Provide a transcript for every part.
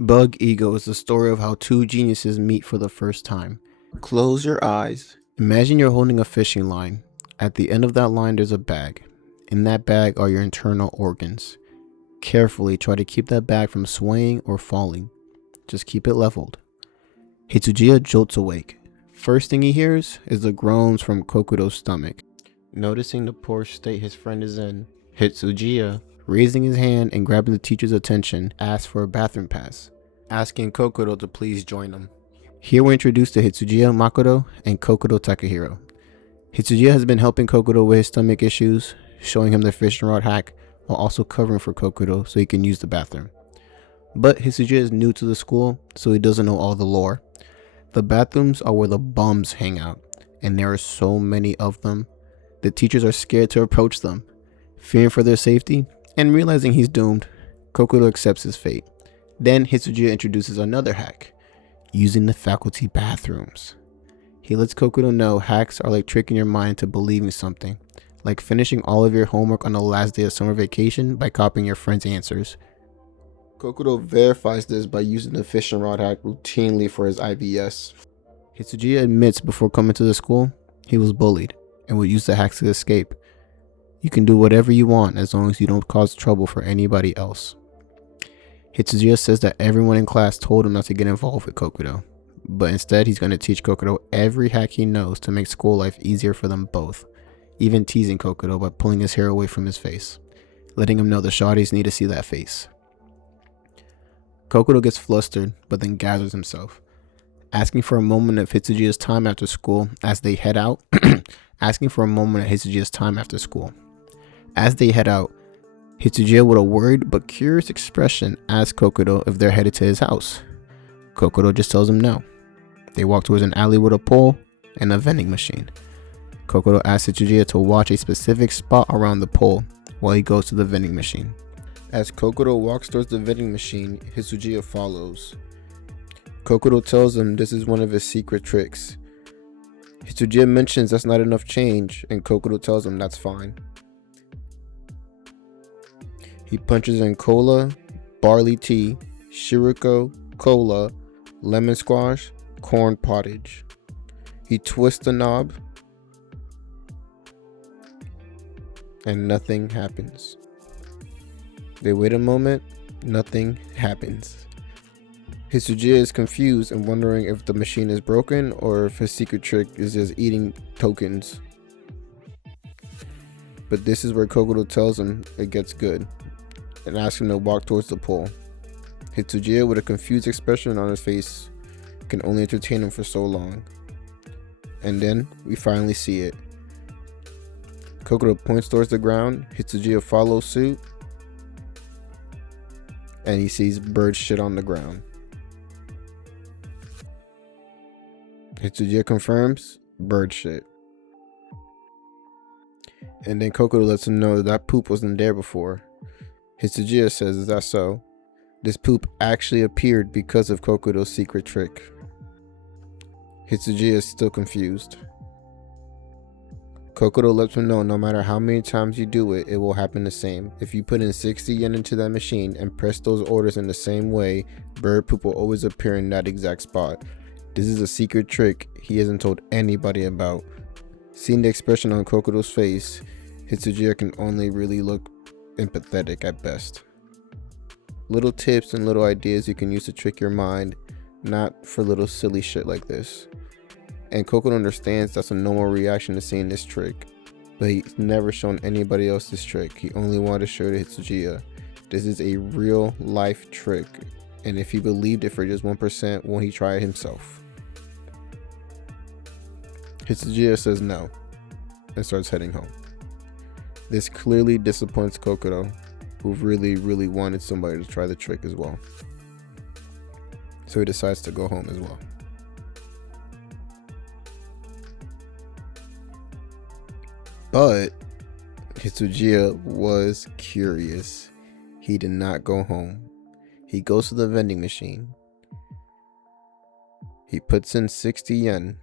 Bug Ego is the story of how two geniuses meet for the first time. Close your eyes. Imagine you're holding a fishing line. At the end of that line, there's a bag. In that bag are your internal organs. Carefully try to keep that bag from swaying or falling. Just keep it leveled. Hitsujiya jolts awake. First thing he hears is the groans from Kokudo's stomach. Noticing the poor state his friend is in, Hitsujiya, raising his hand and grabbing the teacher's attention, asks for a bathroom pass, asking Kokudo to please join him. Here we're introduced to Hitsujiya Makoto and Kokudo Takahiro. Hitsujiya has been helping Kokudo with his stomach issues, showing him the fishing rod hack, while also covering for Kokudo so he can use the bathroom. But Hitsujiya is new to the school, so he doesn't know all the lore. The bathrooms are where the bums hang out, and there are so many of them. The teachers are scared to approach them. Fearing for their safety, and realizing he's doomed, Kokudo accepts his fate. Then Hitsujiya introduces another hack, using the faculty bathrooms. He lets Kokudo know hacks are like tricking your mind into believing something, like finishing all of your homework on the last day of summer vacation by copying your friend's answers. Kokudo verifies this by using the fishing rod hack routinely for his IBS. Hitsujiya admits before coming to the school, he was bullied and would use the hacks to escape. You can do whatever you want as long as you don't cause trouble for anybody else. Hitsujiya says that everyone in class told him not to get involved with Kokudo, but instead he's going to teach Kokudo every hack he knows to make school life easier for them both, even teasing Kokudo by pulling his hair away from his face, letting him know the shawties need to see that face. Kokudo gets flustered, but then gathers himself, asking for a moment of Hitsujiya's time after school as they head out. As they head out, Hitsujiya, with a worried but curious expression, asks Kokudo if they're headed to his house. Kokudo just tells him no. They walk towards an alley with a pole and a vending machine. Kokudo asks Hitsujiya to watch a specific spot around the pole while he goes to the vending machine. As Kokudo walks towards the vending machine, Hitsujiya follows. Kokudo tells him this is one of his secret tricks. Hitsujiya mentions that's not enough change, and Kokudo tells him that's fine. He punches in cola, barley tea, shiriko, cola, lemon squash, corn pottage. He twists the knob, and nothing happens. They wait a moment, nothing happens. Hitsujiya is confused and wondering if the machine is broken or if his secret trick is just eating tokens. But this is where Kokudo tells him it gets good and asks him to walk towards the pole. Hitsujiya, with a confused expression on his face, can only entertain him for so long. And then we finally see it. Kokudo points towards the ground, Hitsujiya follows suit, and he sees bird shit on the ground. Hitsujiya confirms bird shit. And then Kokudo lets him know that poop wasn't there before. Hitsujiya says, is that so? This poop actually appeared because of Kokudo's secret trick. Hitsujiya is still confused. Kokudo lets him know no matter how many times you do it, it will happen the same. If you put in 60 yen into that machine and press those orders in the same way, bird poop will always appear in that exact spot. This is a secret trick he hasn't told anybody about. Seeing the expression on Kokudo's face, Hitsujiya can only really look empathetic at best. Little tips and little ideas you can use to trick your mind, not for little silly shit like this. And Kokudo understands that's a normal reaction to seeing this trick, but he's never shown anybody else this trick. He only wanted to show to Hitsujiya. This is a real life trick, and if he believed it for just 1%, won't he try it himself? Hitsujiya says no, and starts heading home. This clearly disappoints Kokudo, who really wanted somebody to try the trick as well. So he decides to go home as well. But Hitsujiya was curious. He did not go home. He goes to the vending machine. He puts in 60 yen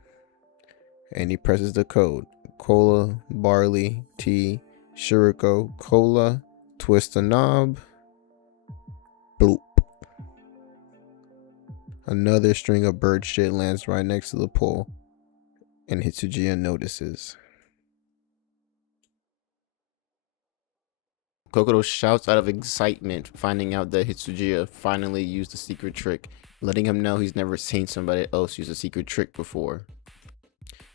and he presses the code. Cola, barley, tea, shiriko, cola, twist the knob, bloop. Another string of bird shit lands right next to the pole, and Hitsujiya notices. Kokoto shouts out of excitement, finding out that Hitsujiya finally used the secret trick, letting him know he's never seen somebody else use a secret trick before.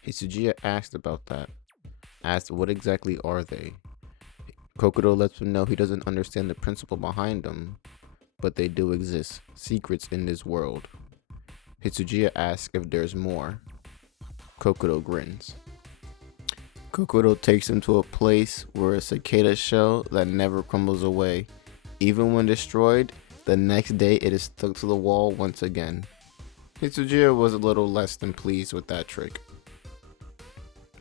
Hitsujiya asked about that, asked what exactly are they. Kokoto lets him know he doesn't understand the principle behind them, but they do exist, secrets in this world. Hitsujiya asks if there's more. Kokoto grins. Kokoto takes him to a place where a cicada shell that never crumbles away. Even when destroyed, the next day it is stuck to the wall once again. Hitsujiya was a little less than pleased with that trick.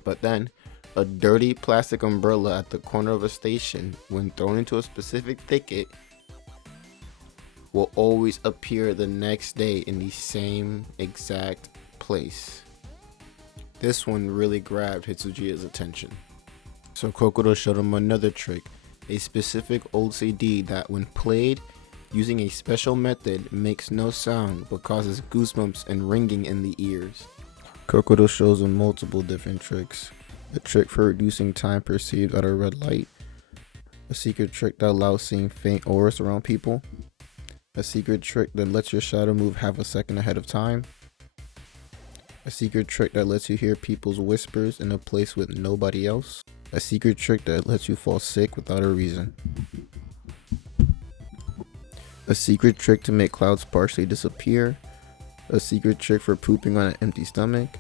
But then, a dirty plastic umbrella at the corner of a station, when thrown into a specific thicket, will always appear the next day in the same exact place. This one really grabbed Hitsujiya's attention. So Kokoto showed him another trick, a specific old CD that when played using a special method makes no sound but causes goosebumps and ringing in the ears. Kokoto shows him multiple different tricks. A trick for reducing time perceived at a red light. A secret trick that allows seeing faint auras around people. A secret trick that lets your shadow move half a second ahead of time. A secret trick that lets you hear people's whispers in a place with nobody else. A secret trick that lets you fall sick without a reason. A secret trick to make clouds partially disappear. A secret trick for pooping on an empty stomach.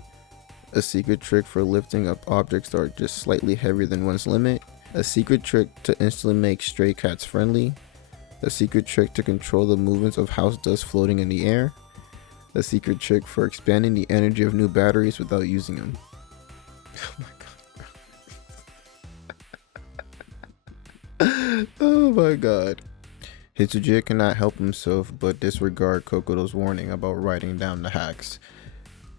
A secret trick for lifting up objects that are just slightly heavier than one's limit. A secret trick to instantly make stray cats friendly. A secret trick to control the movements of house dust floating in the air. A secret trick for expanding the energy of new batteries without using them. Oh my god. Hitsujiya cannot help himself but disregard Kokoto's warning about writing down the hacks.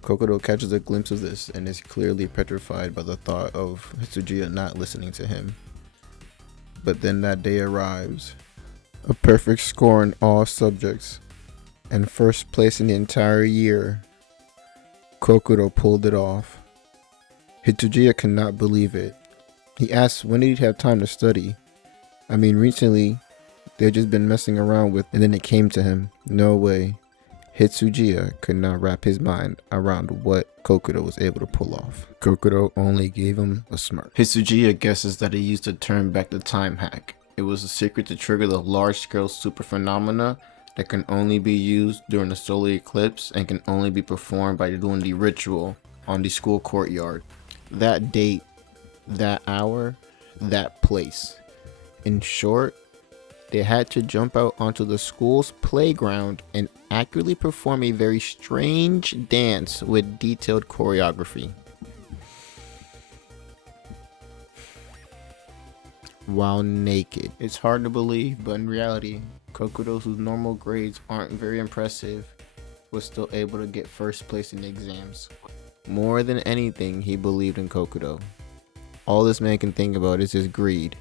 Kokoto catches a glimpse of this and is clearly petrified by the thought of Hitsujiya not listening to him. But then that day arrives. A perfect score in all subjects. And first place in the entire year. Kokoto pulled it off. Hitsujiya cannot believe it. He asks when did he have time to study. I mean, recently they've just been messing around with, and then it came to him. No way. Hitsujiya could not wrap his mind around what Kokoto was able to pull off. Kokoto only gave him a smirk. Hitsujiya guesses that he used to turn back the time hack. It was a secret to trigger the large-scale super phenomena that can only be used during the solar eclipse and can only be performed by doing the ritual on the school courtyard. That date, that hour, that place. In short, they had to jump out onto the school's playground and accurately perform a very strange dance with detailed choreography. While naked. It's hard to believe, but in reality, Kokoto, whose normal grades aren't very impressive, was still able to get first place in the exams. More than anything, he believed in Kokoto. All this man can think about is his greed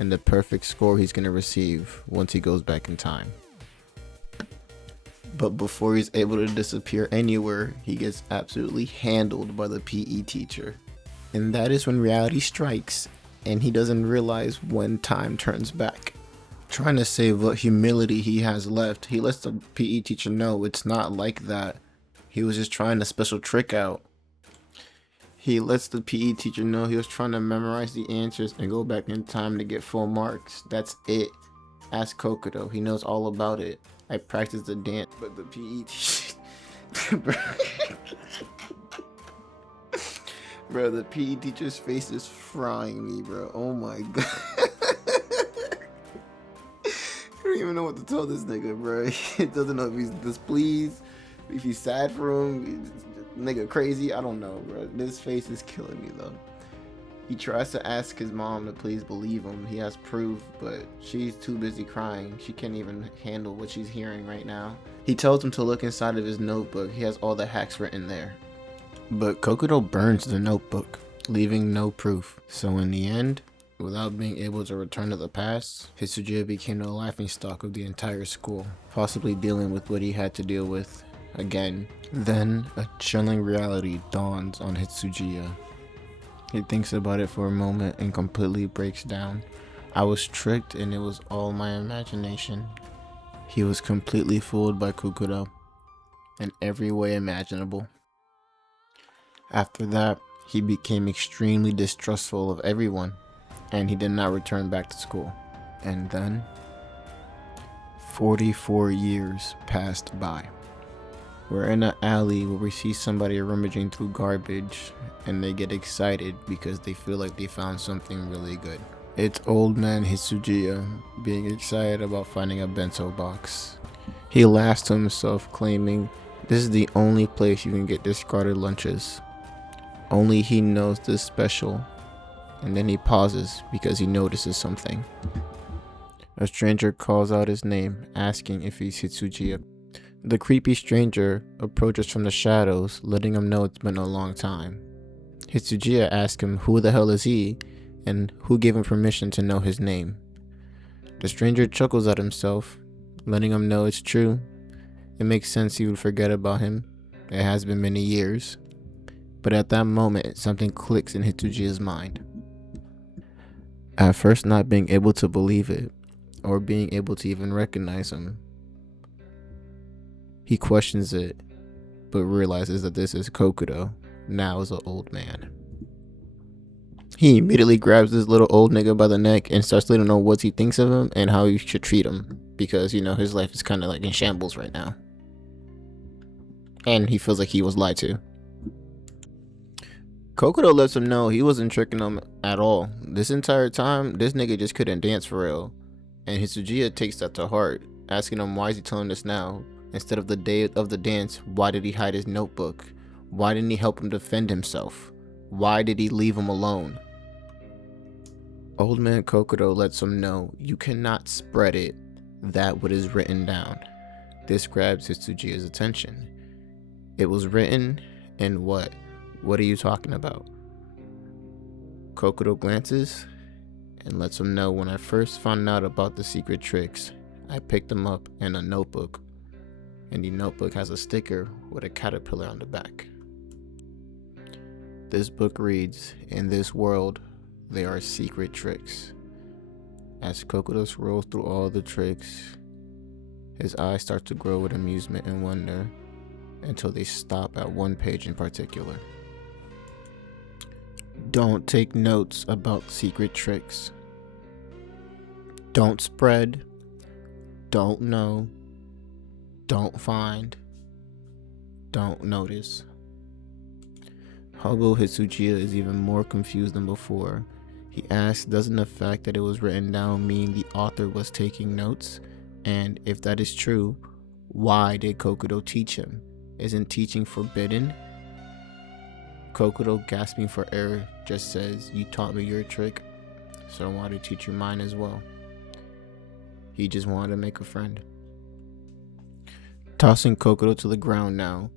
and the perfect score he's going to receive once he goes back in time. But before he's able to disappear anywhere, he gets absolutely handled by the PE teacher. And that is when reality strikes and he doesn't realize when time turns back. Trying to save what humility he has left, he lets the PE teacher know it's not like that. He was just trying a special trick out. He lets the PE teacher know he was trying to memorize the answers and go back in time to get full marks. That's it. Ask Kokoto. He knows all about it. I practiced the dance, but the PE teacher... Bro, the PE teacher's face is frying me, bro. Oh my god. I don't even know what to tell this nigga, bro. He doesn't know if he's displeased, if he's sad for him, nigga crazy. I don't know, bro. This face is killing me, though. He tries to ask his mom to please believe him. He has proof, but she's too busy crying. She can't even handle what she's hearing right now. He tells him to look inside of his notebook. He has all the hacks written there. But Kokoto burns the notebook, leaving no proof. So in the end, without being able to return to the past, Hitsujiya became the laughingstock of the entire school, possibly dealing with what he had to deal with again. Then a chilling reality dawns on Hitsujiya. He thinks about it for a moment and completely breaks down. I was tricked and it was all my imagination. He was completely fooled by Kokoro in every way imaginable. After that, he became extremely distrustful of everyone and he did not return back to school. And then 44 years passed by. We're in an alley where we see somebody rummaging through garbage and they get excited because they feel like they found something really good. It's old man Hitsujiya being excited about finding a bento box. He laughs to himself, claiming this is the only place you can get discarded lunches. Only he knows this special. And then he pauses because he notices something. A stranger calls out his name, asking if he's Hitsujiya. The creepy stranger approaches from the shadows, letting him know it's been a long time. Hitsujiya asks him who the hell is he, and who gave him permission to know his name. The stranger chuckles at himself, letting him know it's true. It makes sense he would forget about him. It has been many years. But at that moment, something clicks in Hitsujiya's mind. At first not being able to believe it, or being able to even recognize him, he questions it, but realizes that this is Kokoro, now as an old man. He immediately grabs this little old nigga by the neck and starts letting him know what he thinks of him and how he should treat him, because, his life is kind of like in shambles right now. And he feels like he was lied to. Kokoro lets him know he wasn't tricking him at all. This entire time, this nigga just couldn't dance for real. And Hitsujiya takes that to heart, asking him why is he telling this now? Instead of the day of the dance, why did he hide his notebook? Why didn't he help him defend himself? Why did he leave him alone? Old man Kokoro lets him know you cannot spread it, that what is written down. This grabs Hitsujiya's attention. It was written in what? What are you talking about? Kokoro glances and lets him know when I first found out about the secret tricks, I picked them up in a notebook. And the notebook has a sticker with a caterpillar on the back. This book reads, in this world, there are secret tricks. As Kokoro scrolls through all the tricks, his eyes start to grow with amusement and wonder until they stop at one page in particular. Don't take notes about secret tricks. Don't spread. Don't know. Don't find. Don't notice. Hobo Hitsujiya is even more confused than before. He asks, doesn't the fact that it was written down mean the author was taking notes? And if that is true, why did Kokoro teach him? Isn't teaching forbidden? Kokoro, gasping for air, just says, you taught me your trick, so I wanted to teach you mine as well. He just wanted to make a friend. Tossing Kokoro to the ground now,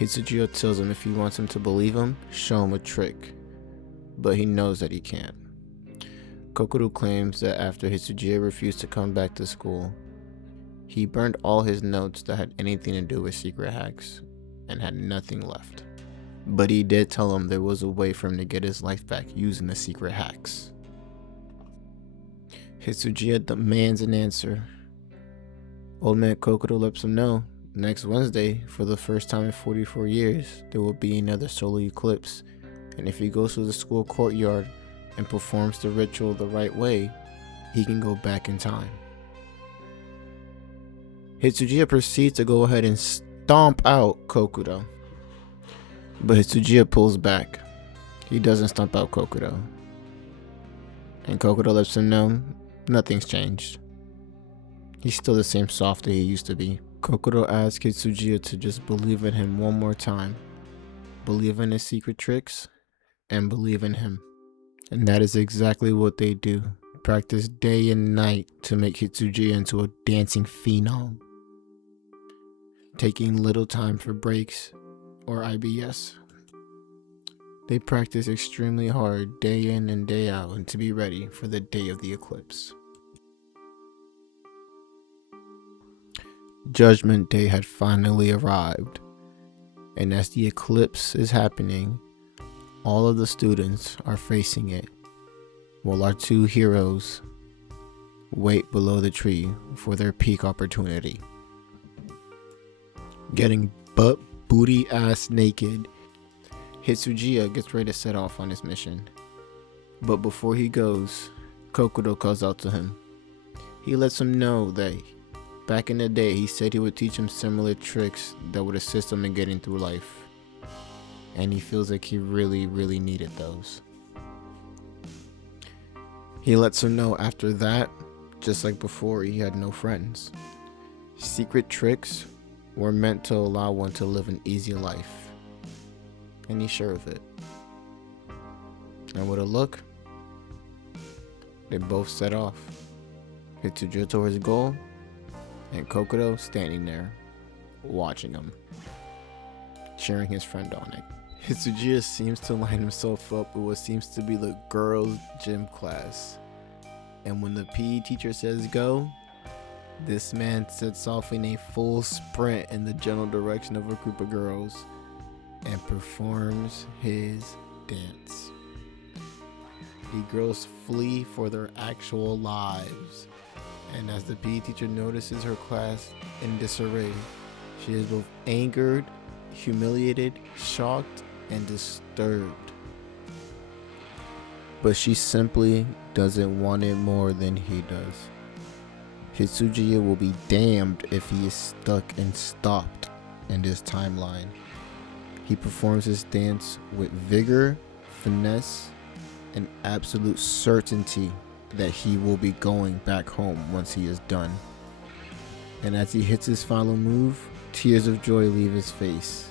Hitsujiya tells him if he wants him to believe him, show him a trick. But he knows that he can't. Kokoro claims that after Hitsujiya refused to come back to school, he burned all his notes that had anything to do with secret hacks and had nothing left. But he did tell him there was a way for him to get his life back using the secret hacks. Hitsujiya demands an answer. Old man Kokoro lets him know next Wednesday, for the first time in 44 years, there will be another solar eclipse, and if he goes to the school courtyard and performs the ritual the right way, he can go back in time. Hitsujiya proceeds to go ahead and stomp out Kokoro, but Hitsujiya pulls back. He doesn't stomp out Kokoro, and Kokoro lets him know nothing's changed. He's still the same softy he used to be. Kokoro asks Hitsujiya to just believe in him one more time. Believe in his secret tricks, and believe in him. And that is exactly what they do. Practice day and night to make Hitsujiya into a dancing phenom. Taking little time for breaks or IBS. They practice extremely hard day in and day out and to be ready for the day of the eclipse. Judgment Day had finally arrived, and as the eclipse is happening, all of the students are facing it, while our two heroes wait below the tree for their peak opportunity. Getting butt booty ass naked, Hitsujiya gets ready to set off on his mission. But before he goes, Kokodo calls out to him. He lets him know that back in the day he said he would teach him similar tricks that would assist him in getting through life. And he feels like he really needed those. He lets him know after that, just like before, he had no friends. Secret tricks were meant to allow one to live an easy life. And he's sure of it. And with a look, they both set off. Hitsujiya toward his goal, and Kokodo standing there, watching him, cheering his friend on it. Hitsujiya seems to line himself up with what seems to be the girls' gym class. And when the PE teacher says go, this man sets off in a full sprint in the general direction of a group of girls and performs his dance. The girls flee for their actual lives. And as the PE teacher notices her class in disarray, she is both angered, humiliated, shocked, and disturbed. But she simply doesn't want it more than he does. Hitsujiya will be damned if he is stuck and stopped in this timeline. He performs his dance with vigor, finesse, and absolute certainty that he will be going back home once he is done. And as he hits his final move, tears of joy leave his face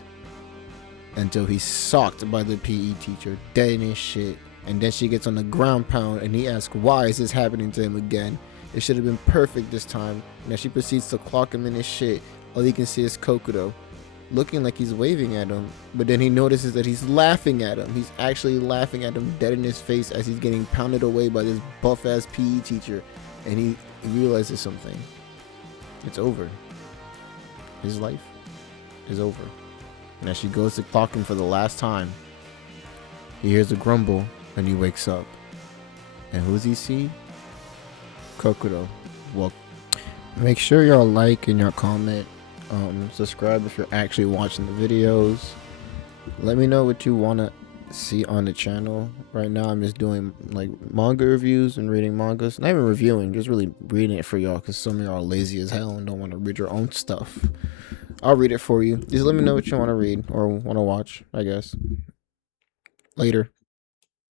until he's socked by the PE teacher, dead in his shit. And then she gets on the ground pound and he asks why is this happening to him again. It should have been perfect this time. And as she proceeds to clock him in his shit, all you can see is Kokodo looking like he's waving at him, but then he notices that he's laughing at him. He's actually laughing at him dead in his face as he's getting pounded away by this buff ass PE teacher, and he realizes something. It's over. His life is over. And as she goes to clock him for the last time, he hears a grumble and he wakes up. And who does he see? Kokodo. Well, make sure y'all like and y'all comment. Subscribe if you're actually watching the videos. Let me know what you want to see on the channel. Right now I'm just doing like manga reviews and reading mangas. Not even reviewing, just really reading it for y'all, because some of y'all are lazy as hell and don't want to read your own stuff. I'll read it for you. Just let me know what you want to read or want to watch, I guess. Later.